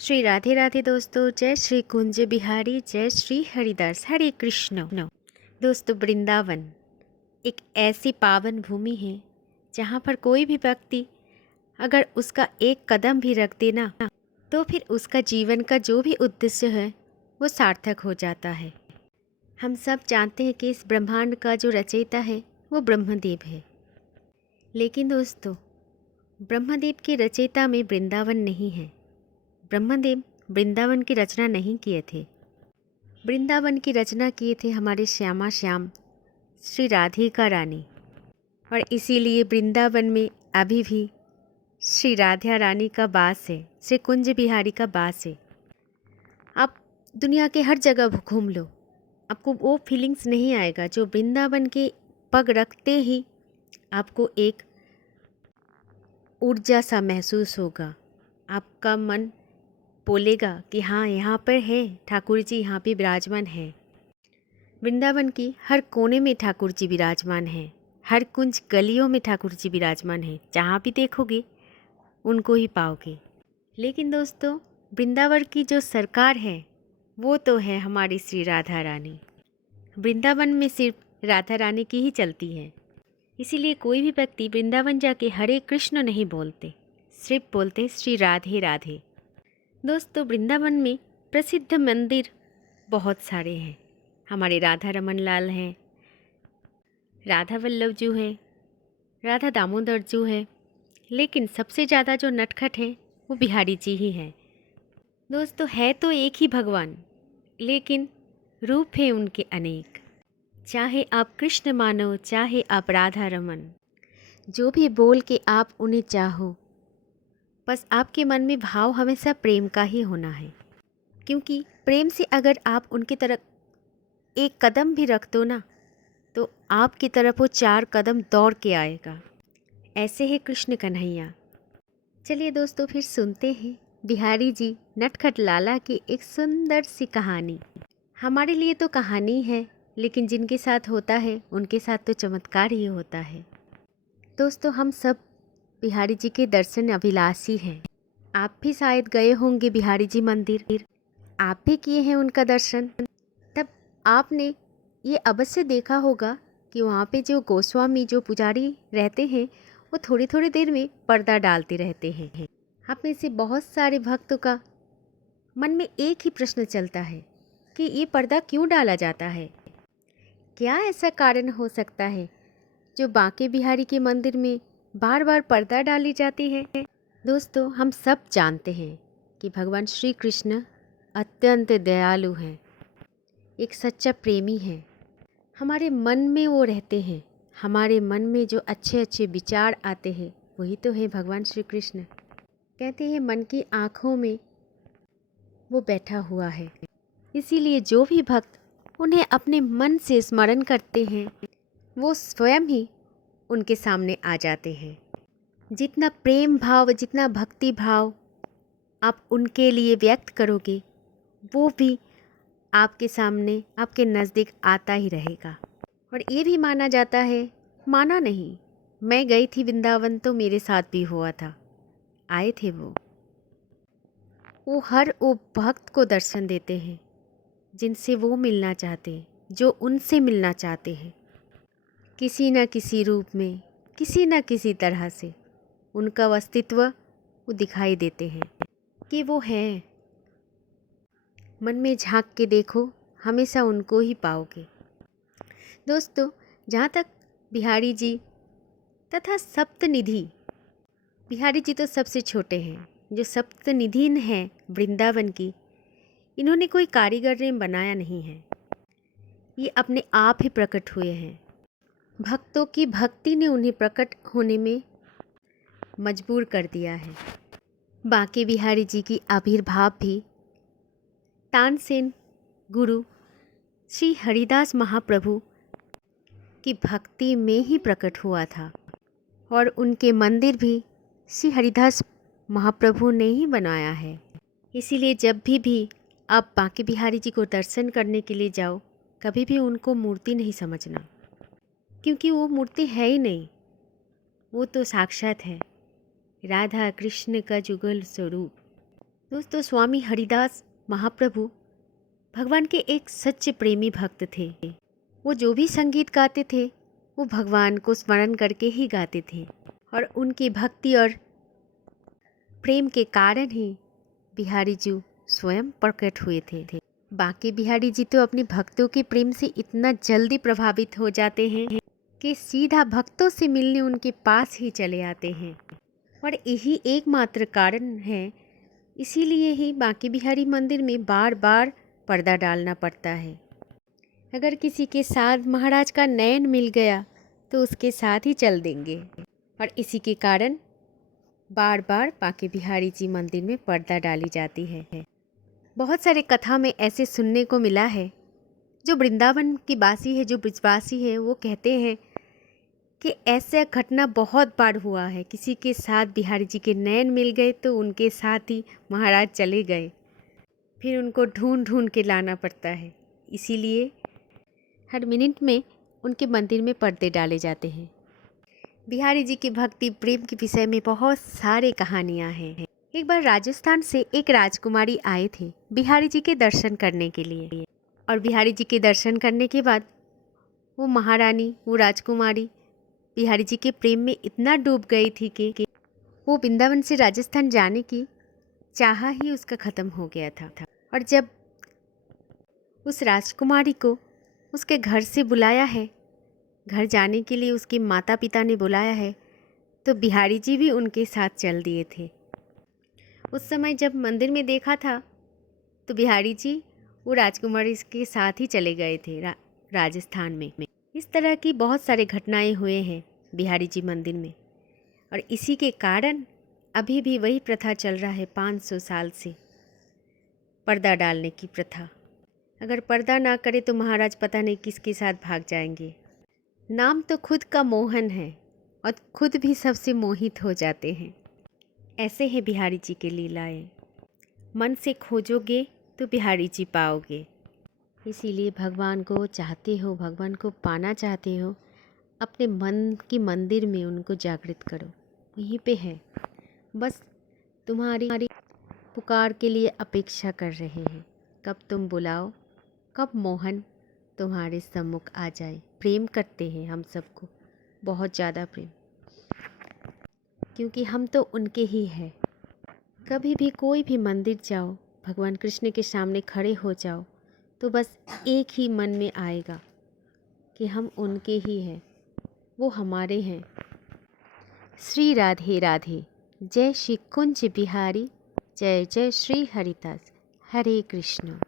श्री राधे राधे दोस्तों। जय श्री कुंज बिहारी, जय श्री हरिदास, हरे कृष्ण। दोस्तों, वृंदावन एक ऐसी पावन भूमि है जहाँ पर कोई भी व्यक्ति अगर उसका एक कदम भी रख देना तो फिर उसका जीवन का जो भी उद्देश्य है वो सार्थक हो जाता है। हम सब जानते हैं कि इस ब्रह्मांड का जो रचयिता है वो ब्रह्मदेव है, लेकिन दोस्तों ब्रह्मदेव के रचयिता में वृंदावन नहीं है। ब्रह्मदेव वृंदावन की रचना नहीं किए थे। वृंदावन की रचना किए थे हमारे श्यामा श्याम श्री राधिका रानी, और इसीलिए वृंदावन में अभी भी श्री राधा रानी का वास है, श्री कुंज बिहारी का वास है। आप दुनिया के हर जगह घूम लो, आपको वो फीलिंग्स नहीं आएगा जो वृंदावन के पग रखते ही आपको एक ऊर्जा सा महसूस होगा। आपका मन बोलेगा कि हाँ, यहाँ पर है ठाकुर जी, यहाँ पे विराजमान है। वृंदावन की हर कोने में ठाकुर जी विराजमान है, हर कुंज गलियों में ठाकुर जी विराजमान है। जहाँ भी देखोगे उनको ही पाओगे। लेकिन दोस्तों, वृंदावन की जो सरकार है वो तो है हमारी श्री राधा रानी। वृंदावन में सिर्फ राधा रानी की ही चलती है, इसीलिए कोई भी व्यक्ति वृंदावन जाके हरे कृष्ण नहीं बोलते, सिर्फ बोलते श्री राधे राधे। दोस्तों, वृंदावन में प्रसिद्ध मंदिर बहुत सारे हैं। हमारे राधा रमन लाल हैं, राधा वल्लभ जी हैं, राधा दामोदर जी हैं, लेकिन सबसे ज़्यादा जो नटखट है वो बिहारी जी ही हैं। दोस्तों, है तो एक ही भगवान, लेकिन रूप है उनके अनेक। चाहे आप कृष्ण मानो, चाहे आप राधा रमन, जो भी बोल के आप उन्हें चाहो, बस आपके मन में भाव हमेशा प्रेम का ही होना है। क्योंकि प्रेम से अगर आप उनकी तरफ एक कदम भी रख दो ना, तो आपकी तरफ वो 4 कदम दौड़ के आएगा। ऐसे है कृष्ण कन्हैया। चलिए दोस्तों, फिर सुनते हैं बिहारी जी नटखट लाला की एक सुंदर सी कहानी। हमारे लिए तो कहानी है, लेकिन जिनके साथ होता है उनके साथ तो चमत्कार ही होता है। दोस्तों, हम सब बिहारी जी के दर्शन अभिलाषी हैं। आप भी शायद गए होंगे बिहारी जी मंदिर, आप भी किए हैं उनका दर्शन। तब आपने ये अवश्य देखा होगा कि वहाँ पे जो गोस्वामी, जो पुजारी रहते हैं, वो थोड़ी थोड़ी देर में पर्दा डालते रहते हैं। आप में से बहुत सारे भक्तों का मन में एक ही प्रश्न चलता है कि ये पर्दा क्यों डाला जाता है। क्या ऐसा कारण हो सकता है जो बांके बिहारी के मंदिर में बार बार पर्दा डाली जाती है। दोस्तों, हम सब जानते हैं कि भगवान श्री कृष्ण अत्यंत दयालु हैं, एक सच्चा प्रेमी है। हमारे मन में वो रहते हैं, हमारे मन में जो अच्छे अच्छे विचार आते हैं वही तो है भगवान श्री कृष्ण। कहते हैं मन की आँखों में वो बैठा हुआ है, इसीलिए जो भी भक्त उन्हें अपने मन से स्मरण करते हैं वो स्वयं ही उनके सामने आ जाते हैं। जितना प्रेम भाव, जितना भक्ति भाव आप उनके लिए व्यक्त करोगे, वो भी आपके सामने, आपके नज़दीक आता ही रहेगा। और ये भी माना जाता है, माना नहीं, मैं गई थी वृंदावन तो मेरे साथ भी हुआ था। आए थे वो हर वो भक्त को दर्शन देते हैं जिनसे वो मिलना चाहते हैं, जो उनसे मिलना चाहते हैं। किसी न किसी रूप में, किसी न किसी तरह से उनका अस्तित्व वो दिखाई देते हैं कि वो हैं। मन में झांक के देखो, हमेशा उनको ही पाओगे। दोस्तों, जहाँ तक बिहारी जी तथा सप्तनिधि, बिहारी जी तो सबसे छोटे हैं, जो सप्तनिधि हैं वृंदावन की, इन्होंने कोई कारीगर ने बनाया नहीं है, ये अपने आप ही प्रकट हुए हैं। भक्तों की भक्ति ने उन्हें प्रकट होने में मजबूर कर दिया है। बांके बिहारी जी की आविर्भाव भी तानसेन गुरु श्री हरिदास महाप्रभु की भक्ति में ही प्रकट हुआ था, और उनके मंदिर भी श्री हरिदास महाप्रभु ने ही बनाया है। इसीलिए जब भी आप बांके बिहारी जी को दर्शन करने के लिए जाओ, कभी भी उनको मूर्ति नहीं समझना, क्योंकि वो मूर्ति है ही नहीं, वो तो साक्षात है राधा कृष्ण का जुगल स्वरूप। दोस्तों, स्वामी हरिदास महाप्रभु भगवान के एक सच्चे प्रेमी भक्त थे। वो जो भी संगीत गाते थे वो भगवान को स्मरण करके ही गाते थे और उनकी भक्ति और प्रेम के कारण ही बिहारी जी स्वयं प्रकट हुए थे। बाकी बिहारी जी तो अपने भक्तों के प्रेम से इतना जल्दी प्रभावित हो जाते हैं कि सीधा भक्तों से मिलने उनके पास ही चले आते हैं और यही एकमात्र कारण है, इसीलिए ही बांके बिहारी मंदिर में बार बार पर्दा डालना पड़ता है। अगर किसी के साथ महाराज का नयन मिल गया तो उसके साथ ही चल देंगे और इसी के कारण बार बार बांके बिहारी जी मंदिर में पर्दा डाली जाती है। बहुत सारे कथा में ऐसे सुनने को मिला है, जो वृंदावन की वासी है, जो ब्रजवासी है, वो कहते हैं कि ऐसा घटना बहुत बार हुआ है। किसी के साथ बिहारी जी के नयन मिल गए तो उनके साथ ही महाराज चले गए, फिर उनको ढूंढ ढूंढ के लाना पड़ता है। इसीलिए हर मिनट में उनके मंदिर में पर्दे डाले जाते हैं। बिहारी जी की भक्ति प्रेम के विषय में बहुत सारे कहानियाँ हैं। एक बार राजस्थान से एक राजकुमारी आए थे बिहारी जी के दर्शन करने के लिए, और बिहारी जी के दर्शन करने के बाद वो महारानी, वो राजकुमारी बिहारी जी के प्रेम में इतना डूब गई थी कि वो वृंदावन से राजस्थान जाने की चाह ही उसका ख़त्म हो गया था। और जब उस राजकुमारी को उसके घर से बुलाया है, घर जाने के लिए उसके माता पिता ने बुलाया है, तो बिहारी जी भी उनके साथ चल दिए थे। उस समय जब मंदिर में देखा था तो बिहारी जी वो राजकुमारी के साथ ही चले गए थे राजस्थान में। इस तरह की बहुत सारे घटनाएं हुए हैं बिहारी जी मंदिर में, और इसी के कारण अभी भी वही प्रथा चल रहा है 500 साल से, पर्दा डालने की प्रथा। अगर पर्दा ना करे तो महाराज पता नहीं किसके साथ भाग जाएंगे। नाम तो खुद का मोहन है और खुद भी सबसे मोहित हो जाते हैं। ऐसे हैं बिहारी जी के लीलाएं। मन से खोजोगे तो बिहारी जी पाओगे। इसीलिए भगवान को चाहते हो, भगवान को पाना चाहते हो, अपने मन की मंदिर में उनको जागृत करो। यहीं पे है, बस तुम्हारी पुकार के लिए अपेक्षा कर रहे हैं। कब तुम बुलाओ, कब मोहन तुम्हारे सम्मुख आ जाए। प्रेम करते हैं हम सबको, बहुत ज़्यादा प्रेम, क्योंकि हम तो उनके ही हैं। कभी भी कोई भी मंदिर जाओ, भगवान कृष्ण के सामने खड़े हो जाओ, तो बस एक ही मन में आएगा कि हम उनके ही हैं, वो हमारे हैं। श्री राधे राधे। जय श्री कुंज बिहारी। जय जय श्री हरिदास। हरे कृष्ण।